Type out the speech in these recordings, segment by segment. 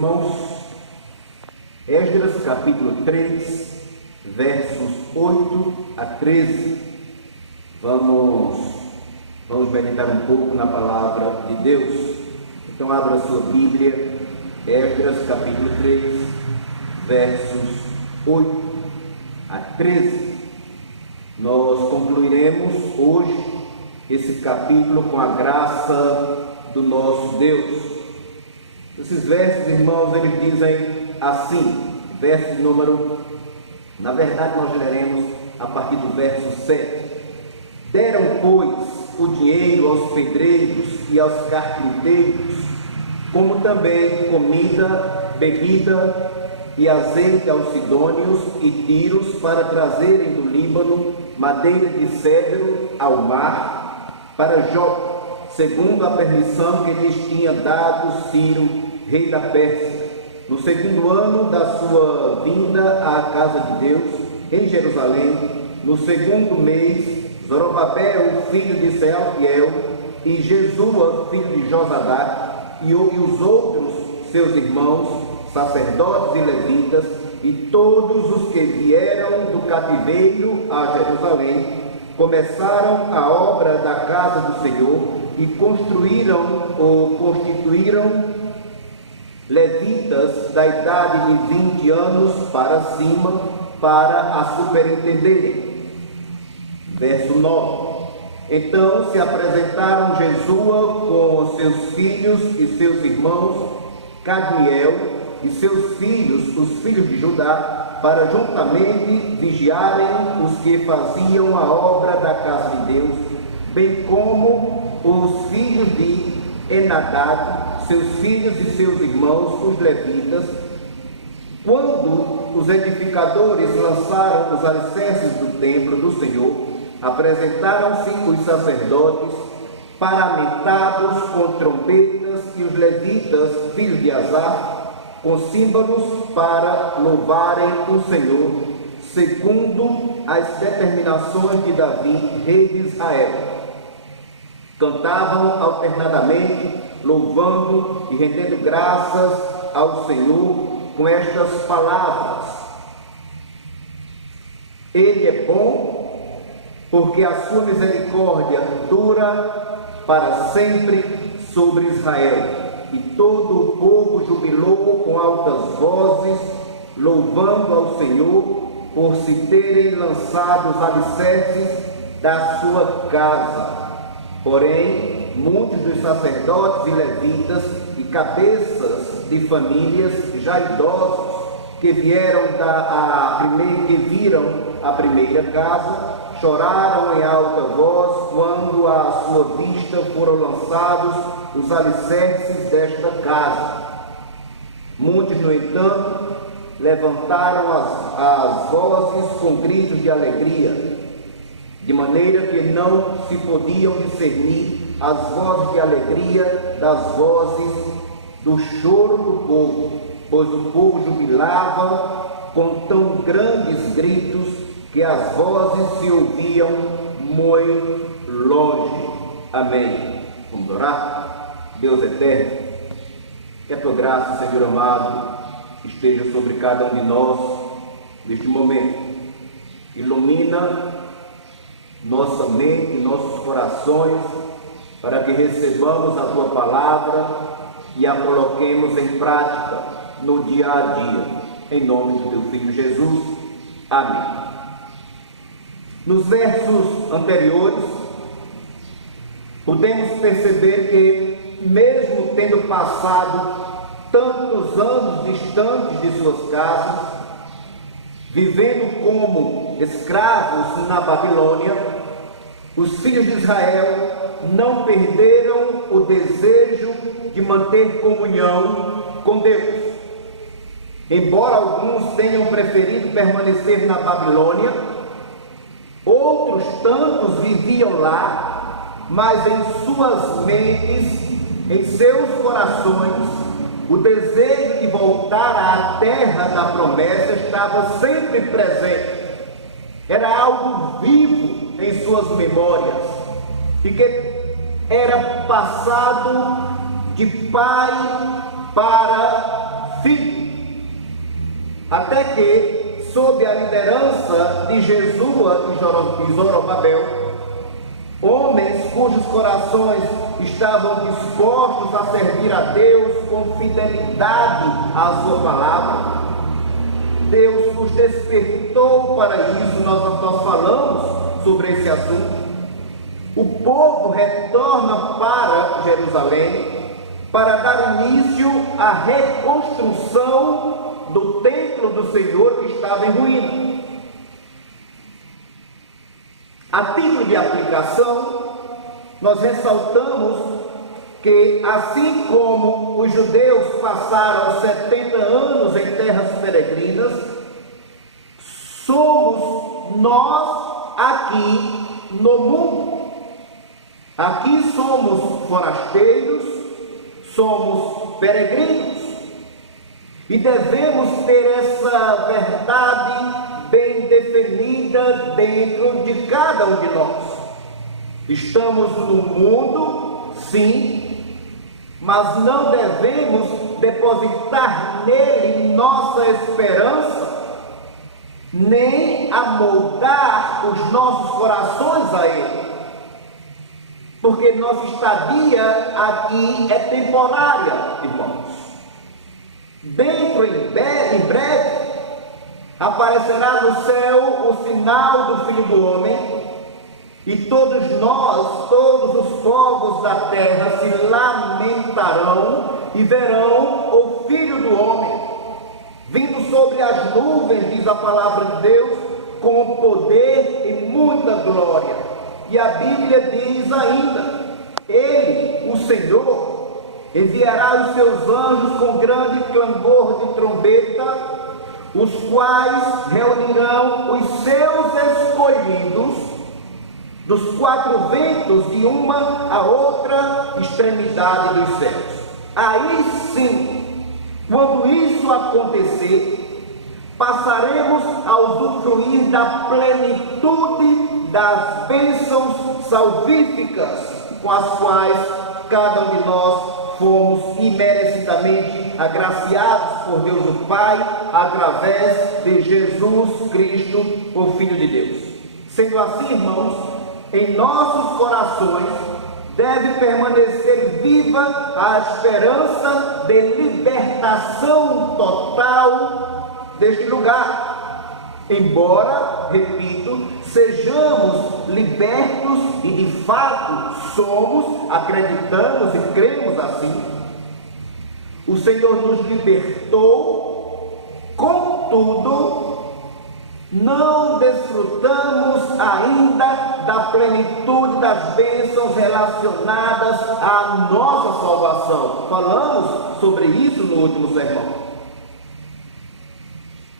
Irmãos, Esdras capítulo 3, versos 8 a 13. Vamos meditar um pouco na palavra de Deus. Então abra a sua Bíblia, Esdras capítulo 3, versos 8 a 13. Nós concluiremos hoje esse capítulo com a graça do nosso Deus. Esses versos, irmãos, eles dizem assim, na verdade nós leremos a partir do verso 7. Deram, pois, o dinheiro aos pedreiros e aos carpinteiros, como também comida, bebida e azeite aos sidônios e tiros, para trazerem do Líbano madeira de cedro ao mar, para Jope, segundo a permissão que lhes tinha dado Ciro, rei da Pérsia, no segundo ano da sua vinda à casa de Deus, em Jerusalém, no segundo mês, Zorobabel, filho de Sealtiel, e Jesua, filho de Josadac, e os outros seus irmãos, sacerdotes e levitas, e todos os que vieram do cativeiro a Jerusalém, começaram a obra da casa do Senhor e constituíram levitas da idade de 20 anos para cima, para a superintenderem. Verso 9. Então se apresentaram Jesua com seus filhos e seus irmãos, Cadmiel e seus filhos, os filhos de Judá, para juntamente vigiarem os que faziam a obra da casa de Deus, bem como os filhos de Enadad, seus filhos e seus irmãos, os levitas. Quando os edificadores lançaram os alicerces do templo do Senhor, apresentaram-se os sacerdotes, paramentados com trombetas, e os levitas, filhos de Asaf, com símbolos, para louvarem o Senhor, segundo as determinações de Davi, rei de Israel. Cantavam alternadamente, louvando e rendendo graças ao Senhor com estas palavras: Ele é bom, porque a sua misericórdia dura para sempre sobre Israel. E todo o povo jubilou com altas vozes, louvando ao Senhor por se terem lançado os alicerces da sua casa. Porém, muitos dos sacerdotes e levitas e cabeças de famílias já idosos que viram que viram a primeira casa, choraram em alta voz quando à sua vista foram lançados os alicerces desta casa. Muitos, no entanto, levantaram as vozes com gritos de alegria, de maneira que não se podiam discernir as vozes de alegria das vozes do choro do povo, pois o povo jubilava com tão grandes gritos que as vozes se ouviam muito longe. Amém. Vamos orar? Deus eterno, que a tua graça, Senhor amado, esteja sobre cada um de nós neste momento. Ilumina nossa mente e nossos corações, para que recebamos a tua palavra e a coloquemos em prática no dia a dia, em nome do teu Filho Jesus. Amém. Nos versos anteriores, podemos perceber que, mesmo tendo passado tantos anos distantes de suas casas, vivendo como escravos na Babilônia, os filhos de Israel não perderam o desejo de manter comunhão com Deus. Embora alguns tenham preferido permanecer na Babilônia, outros tantos viviam lá, mas em suas mentes, em seus corações, o desejo de voltar à terra da promessa estava sempre presente. Era algo vivo em suas memórias, e que era passado de pai para que, sob a liderança de Jesua e Zorobabel, homens cujos corações estavam dispostos a servir a Deus com fidelidade à sua palavra, Deus nos despertou para isso. Nós falamos sobre esse assunto. O povo retorna para Jerusalém para dar início à reconstrução do templo do Senhor que estava em ruína. A título de aplicação, nós ressaltamos que, assim como os judeus passaram 70 anos em terras peregrinas, somos nós aqui no mundo. Aqui somos forasteiros, somos peregrinos, e devemos ter essa verdade bem definida dentro de cada um de nós. Estamos no mundo, sim, mas não devemos depositar nele nossa esperança, nem amoldar os nossos corações a ele, porque nossa estadia aqui é temporária, irmãos. Dentro em breve aparecerá no céu o sinal do Filho do Homem, e todos nós, todos os povos da terra se lamentarão e verão o Filho do Homem vindo sobre as nuvens, diz a palavra de Deus, com poder e muita glória. E a Bíblia diz ainda: Ele, o Senhor, enviará os seus anjos com grande clamor de trombeta, os quais reunirão os seus escolhidos dos quatro ventos, de uma a outra extremidade dos céus. Aí sim, quando isso acontecer, passaremos a usufruir da plenitude das bênçãos salvíficas com as quais cada um de nós fomos imerecidamente agraciados por Deus o Pai, através de Jesus Cristo, o Filho de Deus. Sendo assim, irmãos, em nossos corações deve permanecer viva a esperança de libertação total deste lugar. Embora, repito, sejamos libertos, e de fato somos, acreditamos e cremos assim, o Senhor nos libertou, contudo, não desfrutamos ainda da plenitude das bênçãos relacionadas à nossa salvação. Falamos sobre isso no último sermão.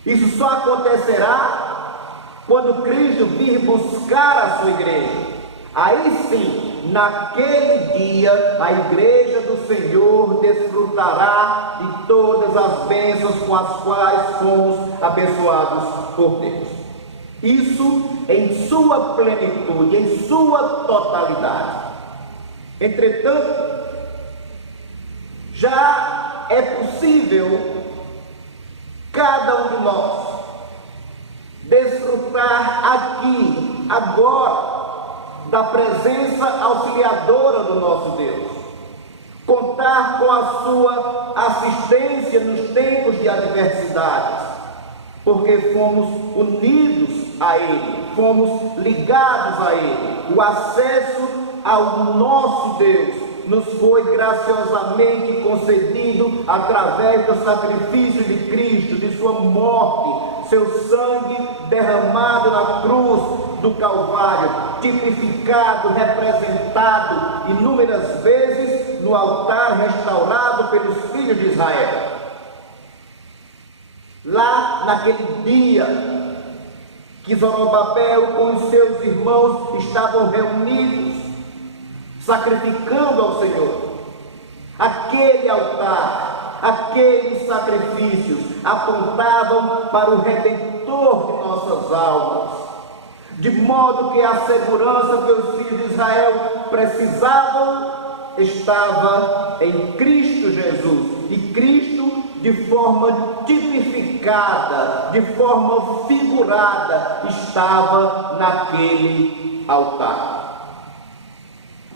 Isso só acontecerá quando Cristo vir buscar a sua igreja. Aí sim, naquele dia, a igreja do Senhor desfrutará de todas as bênçãos com as quais fomos abençoados por Deus. Isso em sua plenitude, em sua totalidade. Entretanto, já é possível cada um de nós desfrutar aqui, agora, da presença auxiliadora do nosso Deus, contar com a sua assistência nos tempos de adversidades, porque fomos unidos a Ele, fomos ligados a Ele. O acesso ao nosso Deus nos foi graciosamente concedido através do sacrifício de Cristo, de sua morte, seu sangue derramado na cruz do Calvário, tipificado, representado inúmeras vezes no altar restaurado pelos filhos de Israel. Lá naquele dia que Zorobabel com os seus irmãos estavam reunidos, sacrificando ao Senhor, aquele altar, aqueles sacrifícios apontavam para o Redentor de nossas almas, de modo que a segurança que os filhos de Israel precisavam estava em Cristo Jesus, e Cristo de forma tipificada, de forma figurada, estava naquele altar.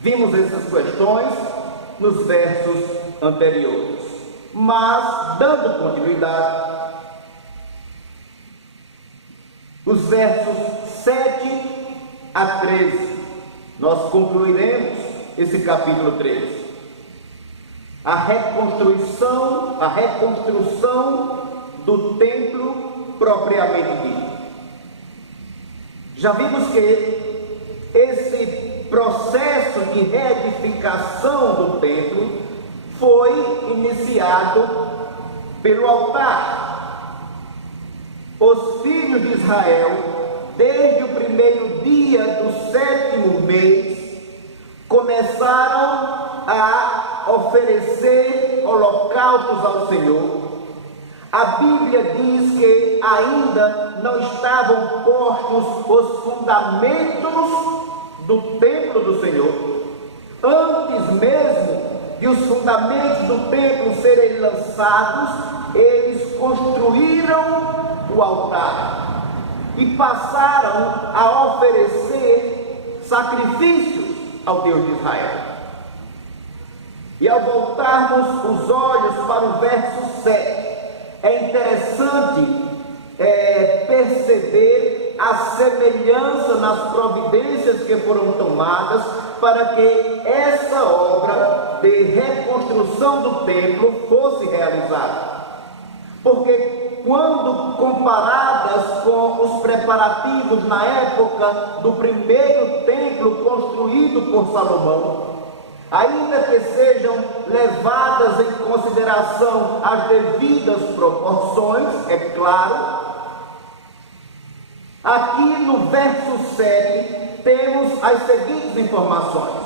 Vimos essas questões nos versos anteriores, mas, dando continuidade, os versos 7 a 13, nós concluiremos esse capítulo 13. A reconstrução do templo propriamente dito. Já vimos que esse processo de reedificação do templo foi iniciado pelo altar. Os filhos de Israel, desde o primeiro dia do 7º mês, começaram a oferecer holocaustos ao Senhor. A Bíblia diz que ainda não estavam postos os fundamentos do templo do Senhor. Antes mesmo de os fundamentos do templo serem lançados, eles construíram o altar e passaram a oferecer sacrifícios ao Deus de Israel. E ao voltarmos os olhos para o verso 7, é interessante perceber a semelhança nas providências que foram tomadas para que essa obra de reconstrução do templo fosse realizada. Porque quando comparadas com os preparativos na época do primeiro templo construído por Salomão, ainda que sejam levadas em consideração as devidas proporções, é claro, aqui no verso 7 temos as seguintes informações.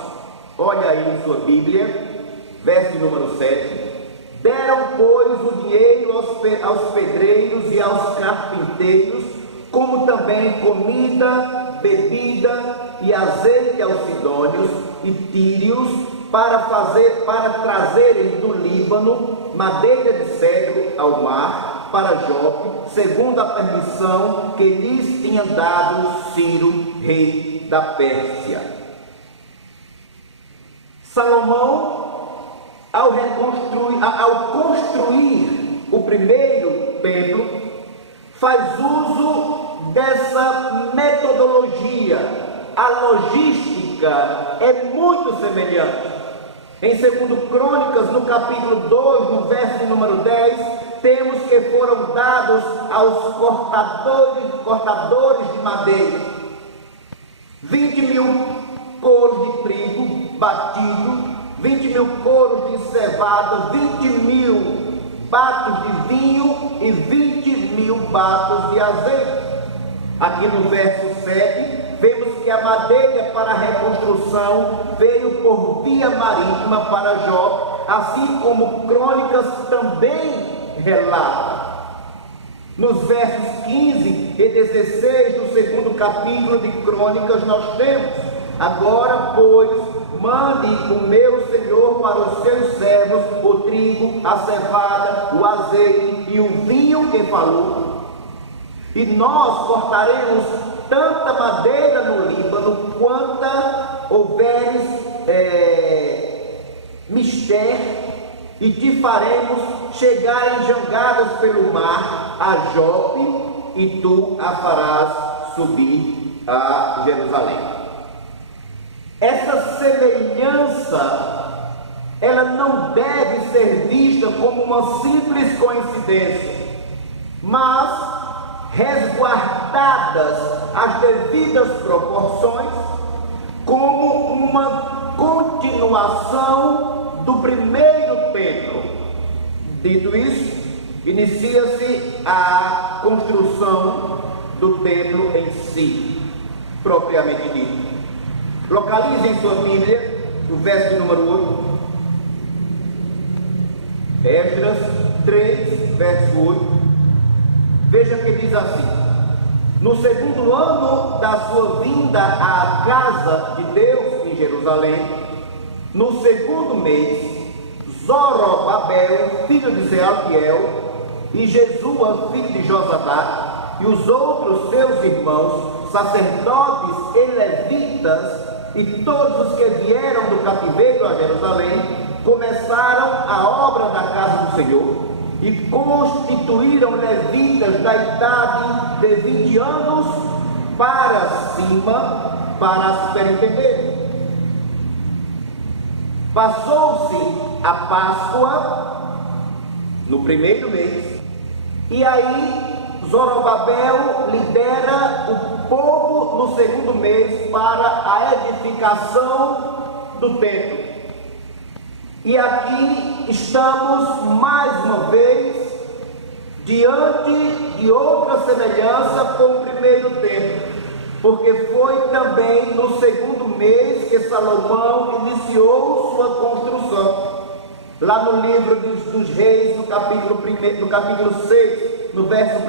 Olha aí em sua Bíblia, verso número 7. Deram, pois, o dinheiro aos pedreiros e aos carpinteiros, como também comida, bebida e azeite aos sidônios e tírios, para trazerem do Líbano madeira de cedro ao mar, para Jope, segundo a permissão que lhes tinha dado Ciro, rei da Pérsia. Salomão, ao construir o primeiro templo, faz uso dessa metodologia. A logística é muito semelhante. Em 2 Crônicas, no capítulo 2, no verso número 10, temos que foram dados aos cortadores de madeira 20.000 coros de trigo batido, 20.000 coros de cevada, 20.000 batos de vinho e 20.000 batos de azeite. Aqui no verso 7, vemos que a madeira para a reconstrução veio por via marítima para Jope, assim como Crônicas também relata. Nos versos 15 e 16 do 2º capítulo de Crônicas nós temos: agora, pois, mande o meu Senhor para os seus servos o trigo, a cevada, o azeite e o vinho que falou, e nós cortaremos tanta madeira no Líbano quanta houveres mister, e te faremos chegar em jangadas pelo mar a Jope, e tu a farás subir a Jerusalém. Essa semelhança, ela não deve ser vista como uma simples coincidência, mas resguardadas as devidas proporções, como uma continuação do primeiro templo. Dito isso, inicia-se a construção do templo em si, propriamente dito. Localize em sua Bíblia o verso número 8, Esdras 3, verso 8. Veja que diz assim: no 2º ano da sua vinda à casa de Deus em Jerusalém, no 2º mês, Zorobabel, filho de Sealtiel, e Jesua, filho de Josadac, e os outros seus irmãos, sacerdotes e levitas, e todos os que vieram do cativeiro a Jerusalém, começaram a obra da casa do Senhor, e constituíram levitas da idade de 20 anos para cima, para superintender. Passou-se a Páscoa no primeiro mês, e aí Zorobabel lidera o povo no segundo mês para a edificação do templo. E aqui estamos mais uma vez diante de outra semelhança com o primeiro templo, porque foi também no segundo mês que Salomão iniciou sua construção. Lá no livro dos Reis, no capítulo 6, no verso 1,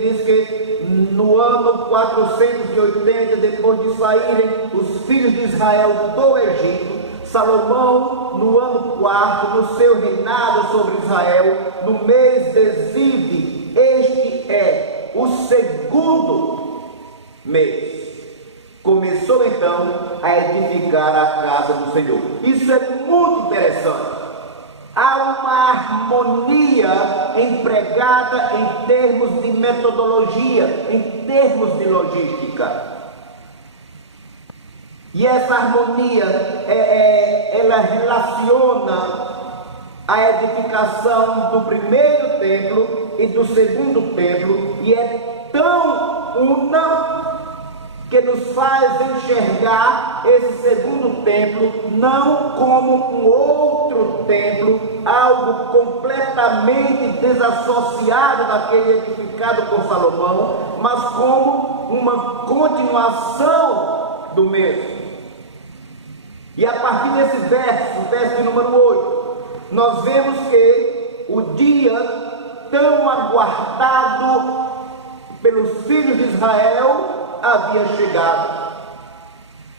diz que no ano 480, depois de saírem os filhos de Israel do Egito, Salomão, no ano 4, no seu reinado sobre Israel, no mês de Ziv, este é o segundo mês, começou então a edificar a casa do Senhor. Isso é muito interessante. Há uma harmonia empregada em termos de metodologia, em termos de logística. E essa harmonia, ela relaciona a edificação do primeiro templo e do segundo templo, e é tão una que nos faz enxergar esse segundo templo não como um outro templo, algo completamente desassociado daquele edificado por Salomão, mas como uma continuação do mesmo. E a partir desse verso de número 8, nós vemos que o dia tão aguardado pelos filhos de Israel havia chegado.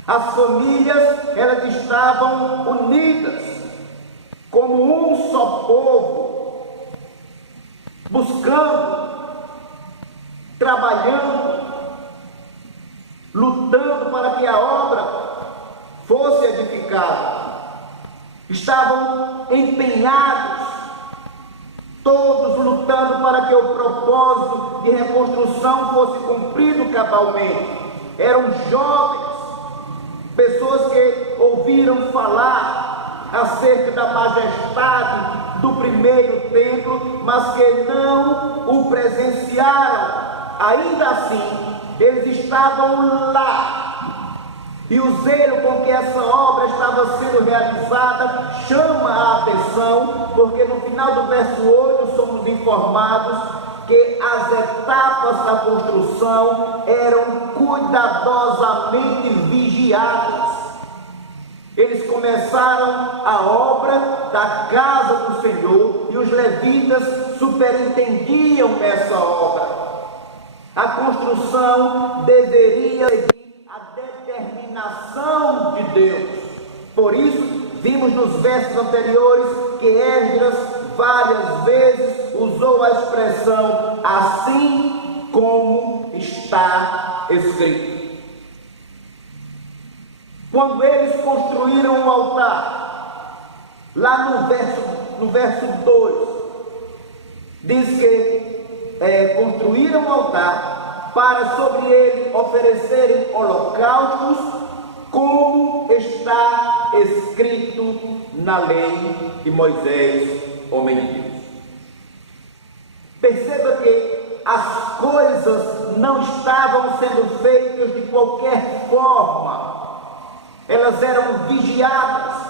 As famílias, elas estavam unidas como um só povo, buscando, trabalhando, lutando para que a obra fosse edificada. Estavam empenhados, todos lutando para que o propósito de reconstrução fosse cumprido cabalmente. Eram jovens, pessoas que ouviram falar acerca da majestade do primeiro templo, mas que não o presenciaram. Ainda assim, eles estavam lá. E o zelo com que essa obra estava sendo realizada chama a atenção, porque no final do verso 8 somos informados que as etapas da construção eram cuidadosamente vigiadas. Eles começaram a obra da casa do Senhor e os levitas superintendiam essa obra. A construção deveria seguir a determinação de Deus. Por isso, vimos nos versos anteriores que Esdras várias vezes usou a expressão assim como está escrito. Quando eles construíram o altar, lá no verso 2, diz que construíram o altar para sobre ele oferecerem holocaustos, como está escrito na lei de Moisés, homem de Deus. Perceba que as coisas não estavam sendo feitas de qualquer forma. Elas eram vigiadas,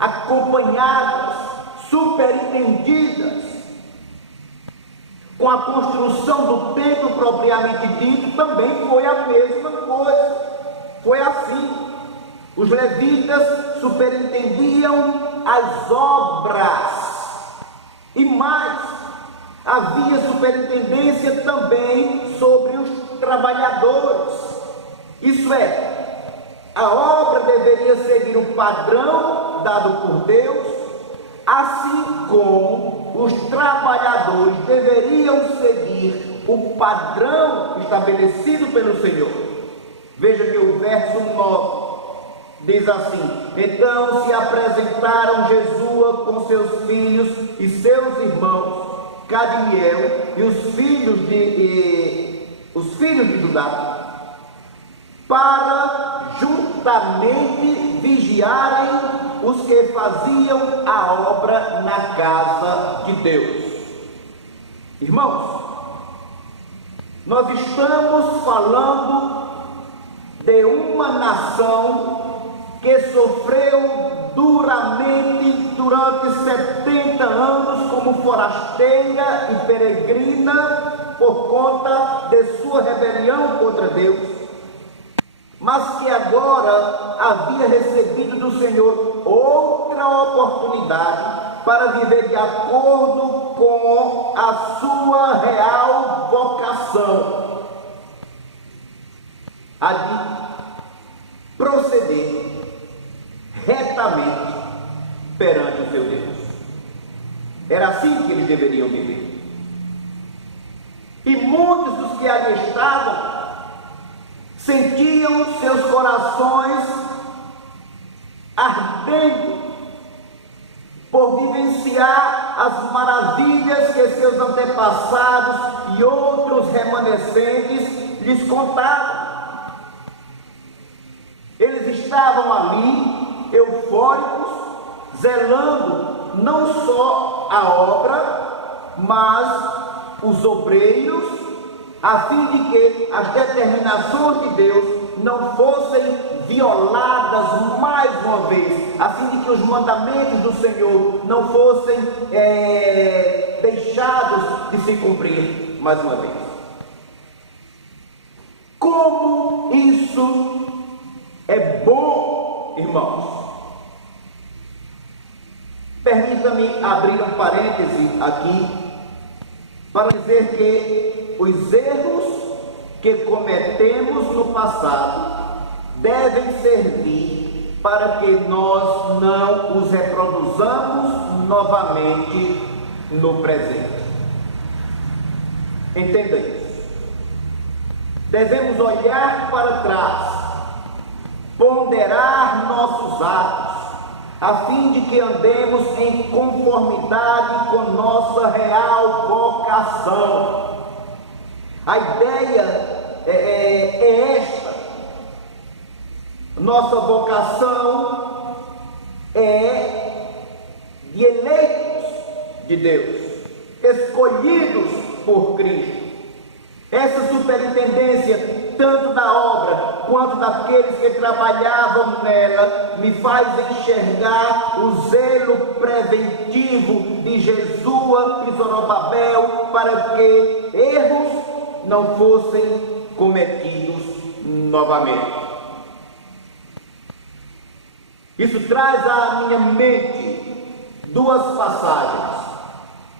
acompanhadas, superintendidas. Com a construção do templo propriamente dito, também foi a mesma coisa. Foi assim. Os levitas superintendiam as obras. E mais, havia superintendência também sobre os trabalhadores. Isso é, a obra deveria seguir o padrão dado por Deus, assim como os trabalhadores deveriam seguir o padrão estabelecido pelo Senhor. Veja que o verso 9 diz assim: então se apresentaram Jesus com seus filhos e seus irmãos, Cadmiel e os filhos de Judá, para juntamente vigiarem os que faziam a obra na casa de Deus. Irmãos, nós estamos falando de uma nação que sofreu duramente durante 70 anos como forasteira e peregrina por conta de sua rebelião contra Deus, mas que agora havia recebido do Senhor outra oportunidade para viver de acordo com a sua real vocação, a de proceder retamente perante o seu Deus. Era assim que eles deveriam viver. E muitos dos que ali estavam sentiam seus corações ardendo por vivenciar as maravilhas que seus antepassados e outros remanescentes lhes contaram. Eles estavam ali, eufóricos, zelando não só a obra, mas os obreiros, a fim de que as determinações de Deus não fossem violadas mais uma vez, a fim de que os mandamentos do Senhor não fossem deixados de se cumprir mais uma vez. Como isso é bom, irmãos! Permita-me abrir um parêntese aqui para dizer que os erros que cometemos no passado devem servir para que nós não os reproduzamos novamente no presente. Entenda isso. Devemos olhar para trás, ponderar nossos atos, a fim de que andemos em conformidade com nossa real vocação. A ideia é esta. Nossa vocação é de eleitos de Deus, escolhidos por Cristo. Essa superintendência, tanto da obra quanto daqueles que trabalhavam nela, me faz enxergar o zelo preventivo de Jesua e Zorobabel para que erros não fossem cometidos novamente. Isso traz à minha mente duas passagens.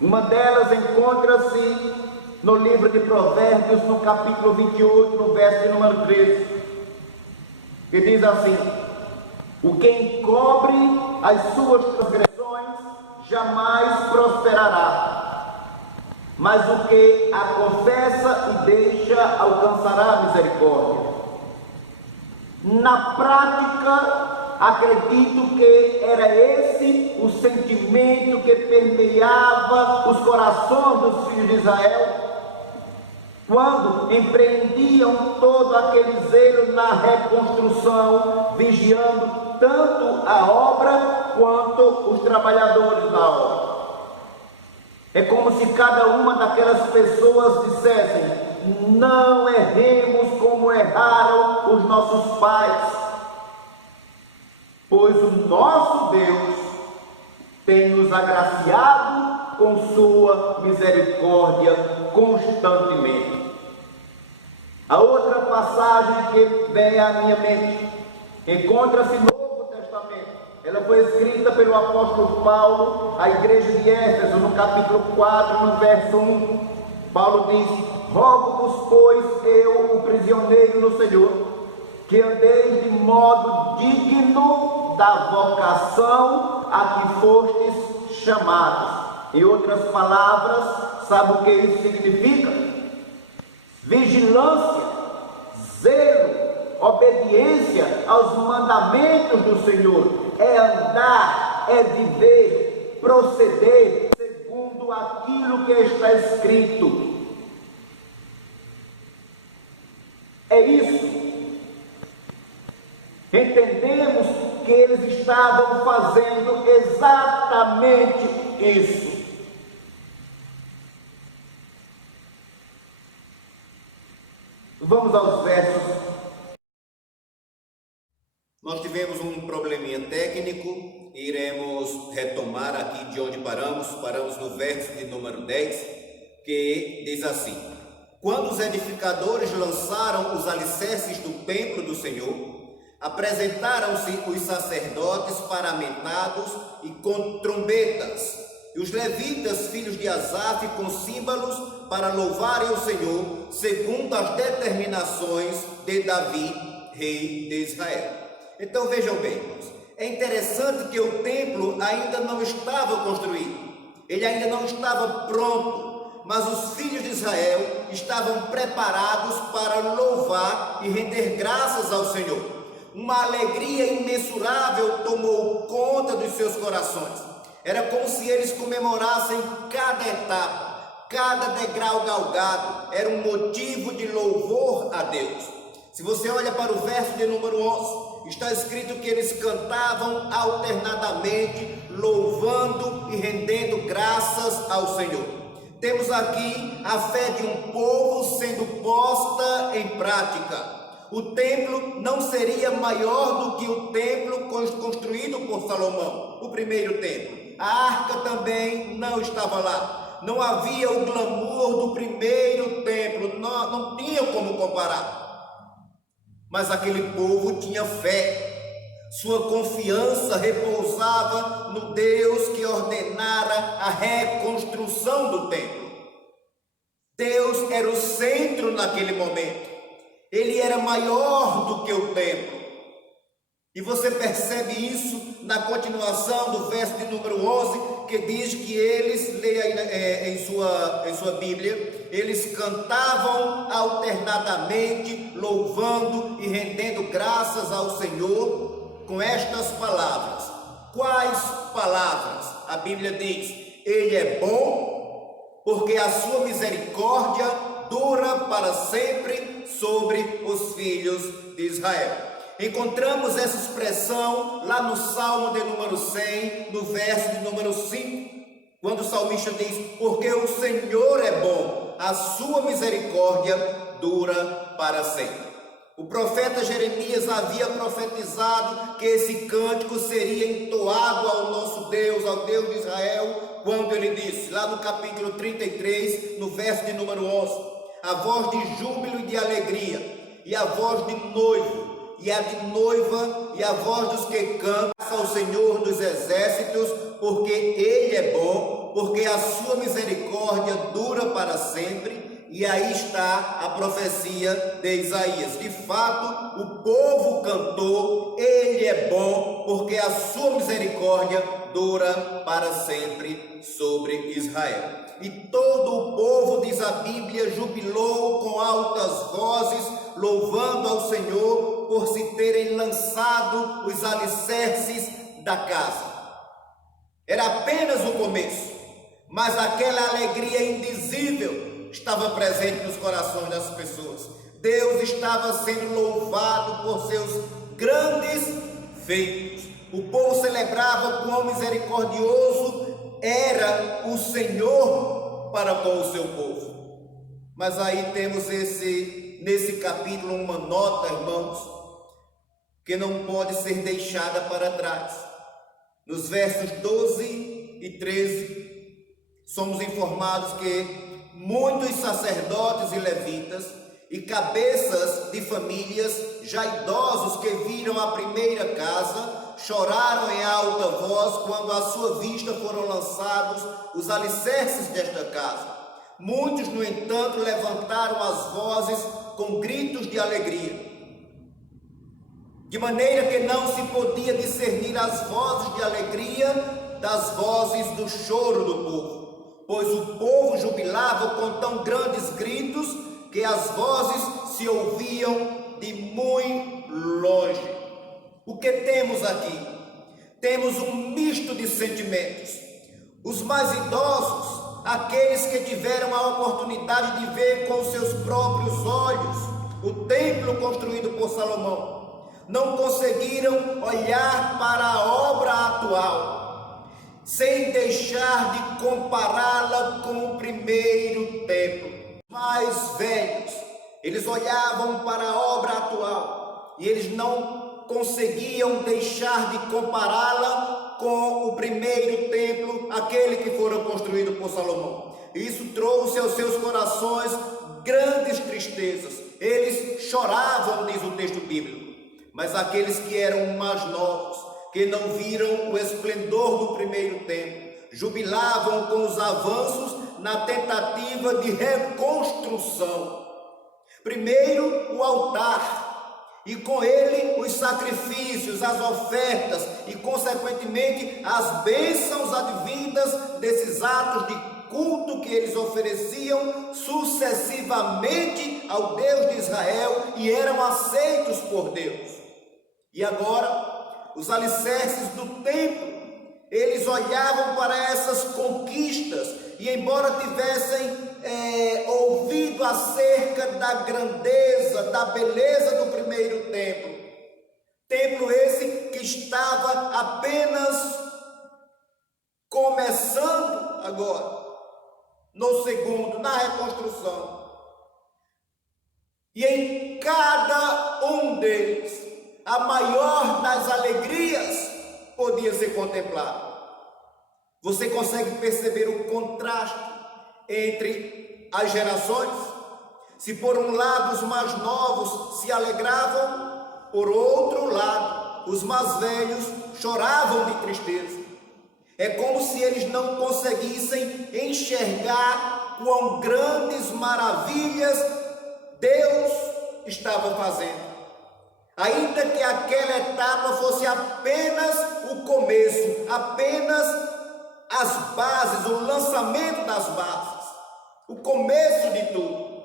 Uma delas encontra-se no livro de Provérbios, no capítulo 28, no verso número 13, que diz assim: o que encobre as suas transgressões jamais prosperará, mas o que a confessa e deixa alcançará misericórdia. Na prática, acredito que era esse o sentimento que permeava os corações dos filhos de Israel quando empreendiam todo aquele zelo na reconstrução, vigiando tanto a obra quanto os trabalhadores da obra. É como se cada uma daquelas pessoas dissessem: não erremos como erraram os nossos pais, pois o nosso Deus tem nos agraciado com sua misericórdia constantemente. A outra passagem que vem à minha mente encontra-se no Novo Testamento. Ela foi escrita pelo apóstolo Paulo à igreja de Éfeso, no capítulo 4, no verso 1. Paulo diz: rogo-vos, pois, eu, o prisioneiro no Senhor, que andeis de modo digno da vocação a que fostes chamados. Em outras palavras, sabe o que isso significa? Vigilância, zelo, obediência aos mandamentos do Senhor. É andar, é viver, proceder segundo aquilo que está escrito. É isso. Entendemos que eles estavam fazendo exatamente isso. Vamos aos versos. Nós tivemos um probleminha técnico, iremos retomar aqui de onde paramos no verso de número 10, que diz assim: quando os edificadores lançaram os alicerces do templo do Senhor, apresentaram-se os sacerdotes paramentados e com trombetas, e os levitas, filhos de Asaf, com símbolos, para louvarem o Senhor, segundo as determinações de Davi, rei de Israel. Então vejam bem, irmãos, é interessante que o templo ainda não estava construído, ele ainda não estava pronto, mas os filhos de Israel estavam preparados para louvar e render graças ao Senhor. Uma alegria imensurável tomou conta dos seus corações. Era como se eles comemorassem cada etapa, cada degrau galgado. Era um motivo de louvor a Deus. Se você olha para o verso de número 11, está escrito que eles cantavam alternadamente, louvando e rendendo graças ao Senhor. Temos aqui a fé de um povo sendo posta em prática. O templo não seria maior do que o templo construído por Salomão, o primeiro templo. A arca também não estava lá. Não havia o glamour do primeiro templo, não tinha como comparar. Mas aquele povo tinha fé. Sua confiança repousava no Deus que ordenara a reconstrução do templo. Deus era o centro naquele momento. Ele era maior do que o templo. E você percebe isso na continuação do verso de número 11, que diz que eles, leia aí em sua Bíblia, eles cantavam alternadamente, louvando e rendendo graças ao Senhor com estas palavras. Quais palavras? A Bíblia diz: Ele é bom, porque a sua misericórdia dura para sempre sobre os filhos de Israel. Encontramos essa expressão lá no Salmo de número 100, no verso de número 5, quando o salmista diz: porque o Senhor é bom, a sua misericórdia dura para sempre. O profeta Jeremias havia profetizado que esse cântico seria entoado ao nosso Deus, ao Deus de Israel, quando ele disse, lá no capítulo 33, no verso de número 11, a voz de júbilo e de alegria, e a voz de noivo, e a de noiva, e a voz dos que cantam ao Senhor dos exércitos, porque Ele é bom, porque a sua misericórdia dura para sempre. E aí está a profecia de Isaías. De fato, o povo cantou: Ele é bom, porque a sua misericórdia dura para sempre sobre Israel. E todo o povo, diz a Bíblia, jubilou com altas vozes, louvando ao Senhor por se terem lançado os alicerces da casa. Era apenas o começo, mas aquela alegria indizível estava presente nos corações das pessoas. Deus estava sendo louvado por seus grandes feitos. O povo celebrava quão misericordioso era o Senhor para com o seu povo. Mas aí temos nesse capítulo uma nota, irmãos, que não pode ser deixada para trás. Nos versos 12 e 13, somos informados que muitos sacerdotes e levitas e cabeças de famílias já idosos que viram a primeira casa choraram em alta voz quando à sua vista foram lançados os alicerces desta casa. Muitos, no entanto, levantaram as vozes com gritos de alegria, de maneira que não se podia discernir as vozes de alegria das vozes do choro do povo, pois o povo jubilava com tão grandes gritos que as vozes se ouviam de muito longe. O que temos aqui? Temos um misto de sentimentos. Os mais idosos, aqueles que tiveram a oportunidade de ver com seus próprios olhos o templo construído por Salomão, não conseguiram olhar para a obra atual, sem deixar de compará-la com o primeiro templo. Mais velhos, eles olhavam para a obra atual e eles não conseguiam deixar de compará-la com o primeiro templo, aquele que fora construído por Salomão. Isso trouxe aos seus corações grandes tristezas. Eles choravam, diz o texto bíblico. Mas aqueles que eram mais novos, que não viram o esplendor do primeiro templo, jubilavam com os avanços na tentativa de reconstrução. Primeiro o altar, e com ele os sacrifícios, as ofertas e consequentemente as bênçãos advindas desses atos de culto que eles ofereciam sucessivamente ao Deus de Israel e eram aceitos por Deus. E agora, os alicerces do templo, eles olhavam para essas conquistas e embora tivessem ouvido acerca da grandeza, da beleza do primeiro templo, templo esse que estava apenas começando agora, no segundo, na reconstrução. E em cada um deles, a maior das alegrias podia ser contemplada. Você consegue perceber o contraste entre as gerações? Se por um lado os mais novos se alegravam, por outro lado os mais velhos choravam de tristeza. É como se eles não conseguissem enxergar quão grandes maravilhas Deus estava fazendo. Ainda que aquela etapa fosse apenas o começo, apenas as bases, o lançamento das bases, o começo de tudo.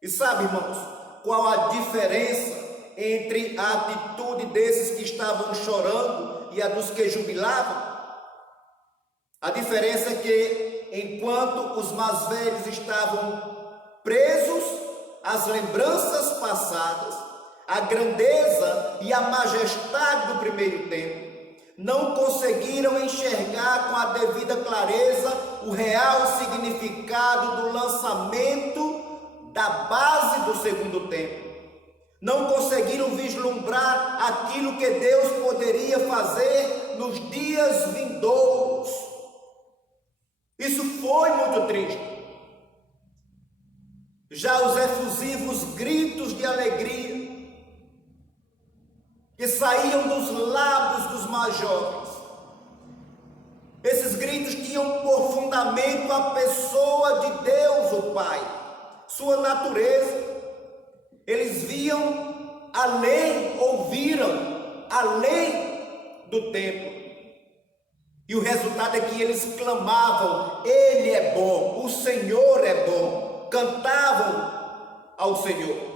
E sabe, irmãos, qual a diferença entre a atitude desses que estavam chorando e a dos que jubilavam? A diferença é que, enquanto os mais velhos estavam presos às lembranças passadas, a grandeza e a majestade do primeiro templo, não conseguiram enxergar com a devida clareza o real significado do lançamento da base do segundo templo. Não conseguiram vislumbrar aquilo que Deus poderia fazer nos dias vindouros. Isso foi muito triste. Já os efusivos gritos de alegria que saíam dos lábios dos mais jovens, esses gritos tinham por fundamento a pessoa de Deus, o Pai, sua natureza. Eles viam além, ouviram além do templo. E o resultado é que eles clamavam: Ele é bom, o Senhor é bom. Cantavam ao Senhor.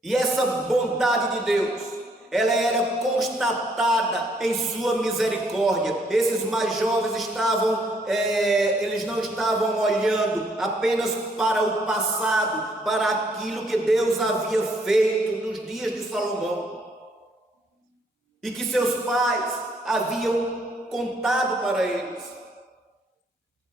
E essa bondade de Deus, ela era constatada em sua misericórdia. Esses mais jovens eles não estavam olhando apenas para o passado, para aquilo que Deus havia feito nos dias de Salomão e que seus pais haviam contado para eles.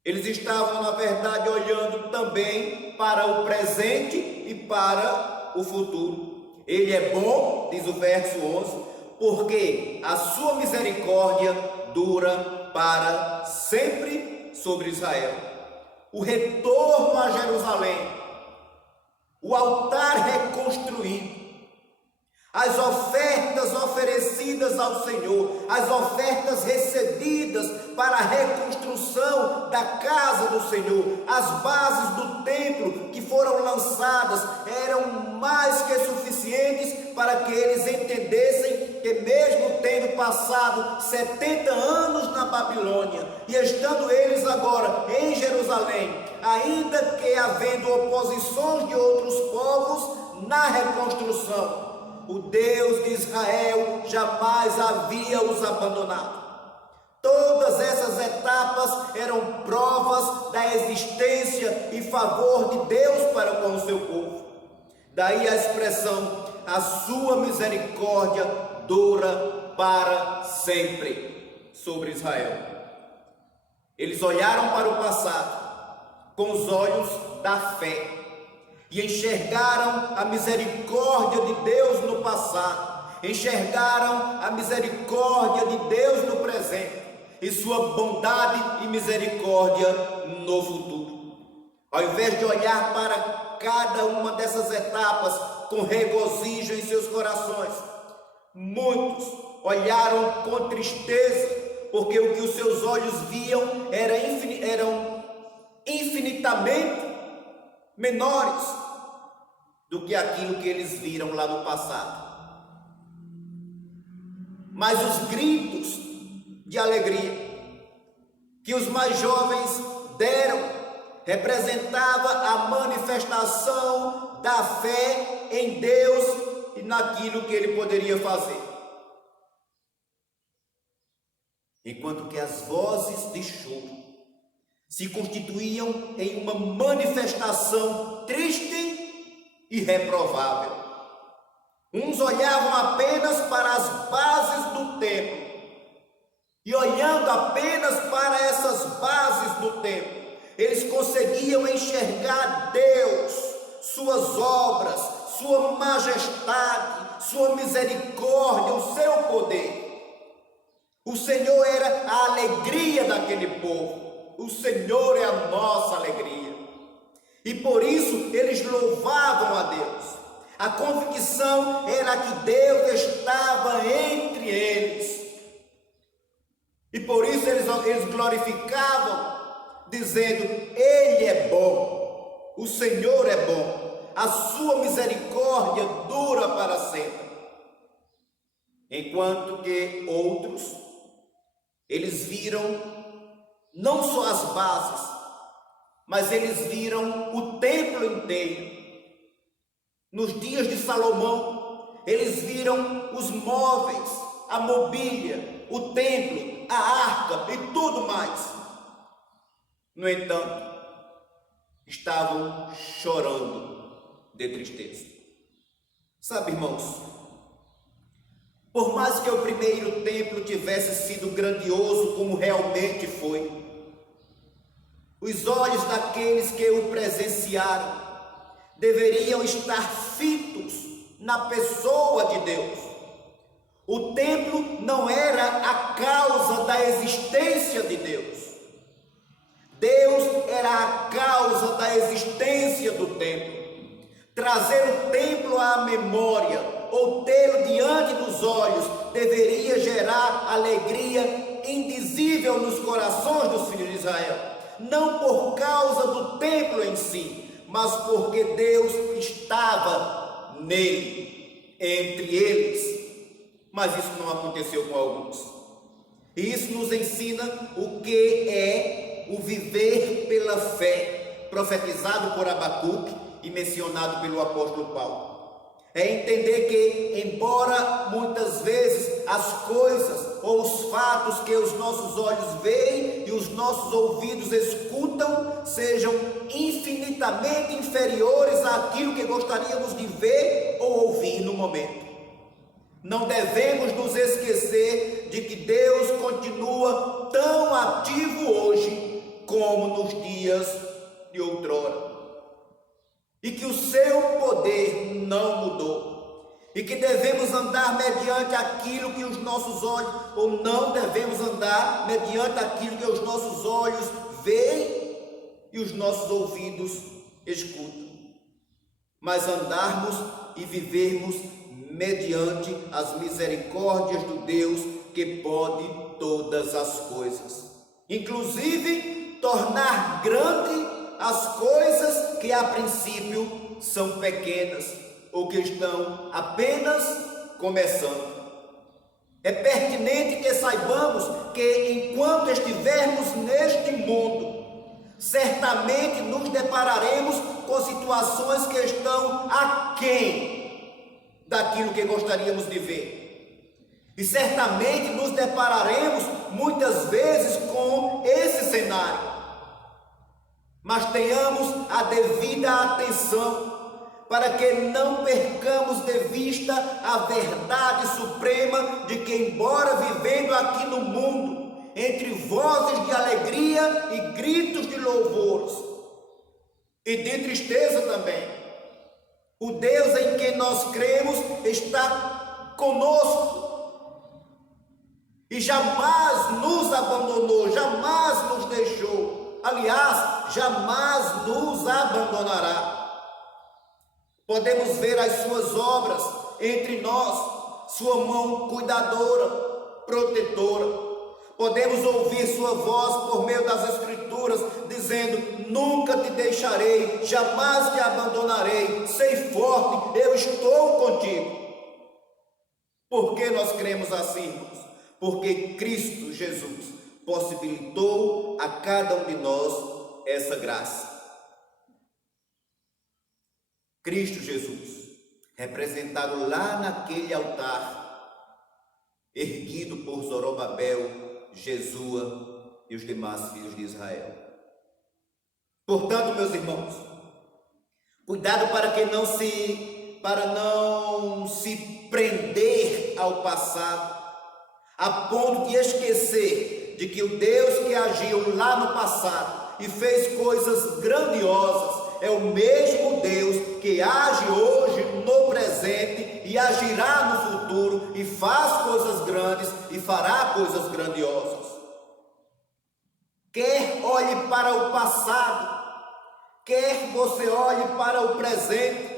Eles estavam, na verdade, olhando também para o presente e para o futuro. Ele é bom, diz o verso 11, porque a sua misericórdia dura para sempre sobre Israel. O retorno a Jerusalém, o altar reconstruído, as ofertas oferecidas ao Senhor, as ofertas recebidas para a reconstrução da casa do Senhor, as bases do templo que foram lançadas eram mais que suficientes para que eles entendessem que, mesmo tendo passado 70 anos na Babilônia e estando eles agora em Jerusalém, ainda que havendo oposições de outros povos na reconstrução, o Deus de Israel jamais havia os abandonado. Todas essas etapas eram provas da existência e favor de Deus para com o seu povo. Daí a expressão, a sua misericórdia dura para sempre sobre Israel. Eles olharam para o passado com os olhos da fé e enxergaram a misericórdia de Deus no passado, enxergaram a misericórdia de Deus no presente e sua bondade e misericórdia no futuro. Ao invés de olhar para cada uma dessas etapas com regozijo em seus corações, muitos olharam com tristeza, porque o que os seus olhos viam eram infinitamente menores do que aquilo que eles viram lá no passado. Mas os gritos de alegria que os mais jovens deram representava a manifestação da fé em Deus e naquilo que Ele poderia fazer. Enquanto que as vozes de choro se constituíam em uma manifestação triste e reprovável. Uns olhavam apenas para as bases do templo, e olhando apenas para essas bases do templo, eles conseguiam enxergar Deus, suas obras, sua majestade, sua misericórdia, o seu poder. O Senhor era a alegria daquele povo. O Senhor é a nossa alegria. E por isso eles louvavam a Deus. A convicção era que Deus estava entre eles. E por isso eles glorificavam, dizendo: Ele é bom, o Senhor é bom, a sua misericórdia dura para sempre. Enquanto que outros, eles viram não só as bases, mas eles viram o templo inteiro. Nos dias de Salomão, eles viram os móveis, a mobília, o templo, a arca e tudo mais. No entanto, estavam chorando de tristeza. Sabe, irmãos, por mais que o primeiro templo tivesse sido grandioso como realmente foi, os olhos daqueles que o presenciaram deveriam estar fitos na pessoa de Deus. O templo não era a causa da existência de Deus. Deus era a causa da existência do templo. Trazer o templo à memória ou tê-lo diante dos olhos deveria gerar alegria indizível nos corações dos filhos de Israel. Não por causa do templo em si, mas porque Deus estava nele, entre eles. Mas isso não aconteceu com alguns. E isso nos ensina o que é o viver pela fé, profetizado por Abacuque e mencionado pelo apóstolo Paulo. É entender que, embora muitas vezes as coisas ou os fatos que os nossos olhos veem e os nossos ouvidos escutam sejam infinitamente inferiores àquilo que gostaríamos de ver ou ouvir no momento, não devemos nos esquecer de que Deus continua tão ativo hoje como nos dias de outrora. E que o seu poder não mudou. E que devemos andar mediante aquilo que os nossos olhos, ou não devemos andar mediante aquilo que os nossos olhos veem e os nossos ouvidos escutam. Mas andarmos e vivermos mediante as misericórdias do Deus que pode todas as coisas, inclusive tornar grande as coisas que a princípio são pequenas ou que estão apenas começando. É pertinente que saibamos que enquanto estivermos neste mundo, certamente nos depararemos com situações que estão aquém daquilo que gostaríamos de ver. E certamente nos depararemos muitas vezes com esse cenário. Mas tenhamos a devida atenção para que não percamos de vista a verdade suprema de que, embora vivendo aqui no mundo, entre vozes de alegria e gritos de louvores, e de tristeza também, o Deus em quem nós cremos está conosco, e jamais nos abandonou, jamais nos deixou, aliás, jamais nos abandonará. Podemos ver as suas obras entre nós, sua mão cuidadora, protetora. Podemos ouvir sua voz por meio das Escrituras, dizendo: nunca te deixarei, jamais te abandonarei, sei forte, eu estou contigo. Por que nós cremos assim, irmãos? Porque Cristo Jesus possibilitou a cada um de nós essa graça. Cristo Jesus, representado lá naquele altar, erguido por Zorobabel, Jesua e os demais filhos de Israel. Portanto, meus irmãos, cuidado para não se prender ao passado, a ponto de esquecer de que o Deus que agiu lá no passado e fez coisas grandiosas é o mesmo Deus que age hoje no presente e agirá no futuro e faz coisas grandes e fará coisas grandiosas. Quer olhe para o passado, quer você olhe para o presente,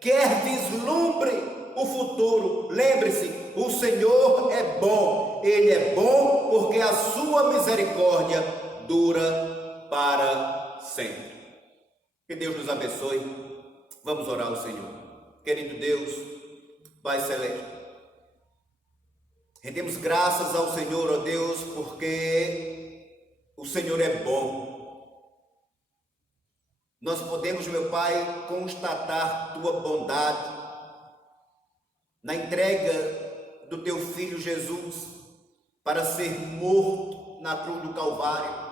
quer vislumbre o futuro, lembre-se, o Senhor é bom, Ele é bom porque a sua misericórdia dura para sempre. Que Deus nos abençoe. Vamos orar ao Senhor. Querido Deus, Pai Celeste, rendemos graças ao Senhor, ó Deus, porque o Senhor é bom. Nós podemos, meu Pai, constatar Tua bondade na entrega do Teu Filho Jesus para ser morto na cruz do Calvário.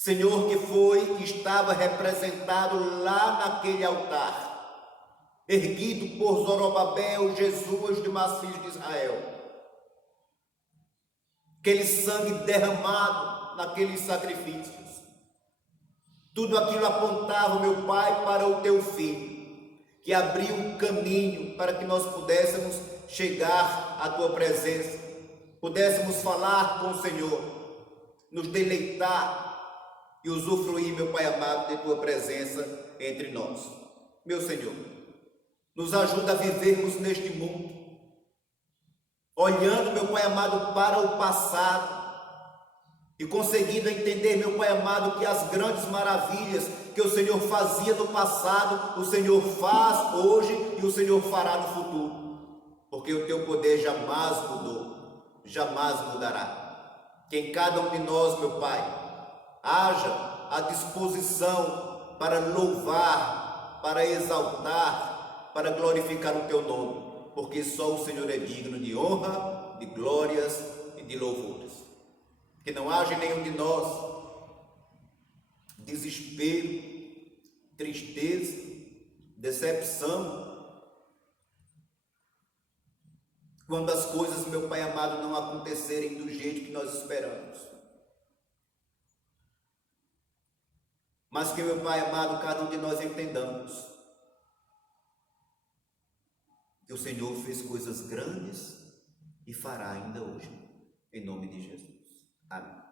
Senhor, que foi e estava representado lá naquele altar, erguido por Zorobabel, Jesus, os demais filhos de Israel. Aquele sangue derramado naqueles sacrifícios. Tudo aquilo apontava, meu Pai, para o Teu Filho, que abriu um caminho para que nós pudéssemos chegar à Tua presença, pudéssemos falar com o Senhor, nos deleitar e usufruir, meu Pai amado, de Tua presença entre nós. Meu Senhor, nos ajuda a vivermos neste mundo, olhando, meu Pai amado, para o passado e conseguindo entender, meu Pai amado, que as grandes maravilhas que o Senhor fazia no passado, o Senhor faz hoje e o Senhor fará no futuro, porque o Teu poder jamais mudou, jamais mudará. Que em cada um de nós, meu Pai, haja a disposição para louvar, para exaltar, para glorificar o Teu nome, porque só o Senhor é digno de honra, de glórias e de louvores. Que não haja em nenhum de nós desespero, tristeza, decepção, quando as coisas, meu Pai amado, não acontecerem do jeito que nós esperamos. Mas que, meu Pai amado, cada um de nós entendamos que o Senhor fez coisas grandes e fará ainda hoje, em nome de Jesus. Amém.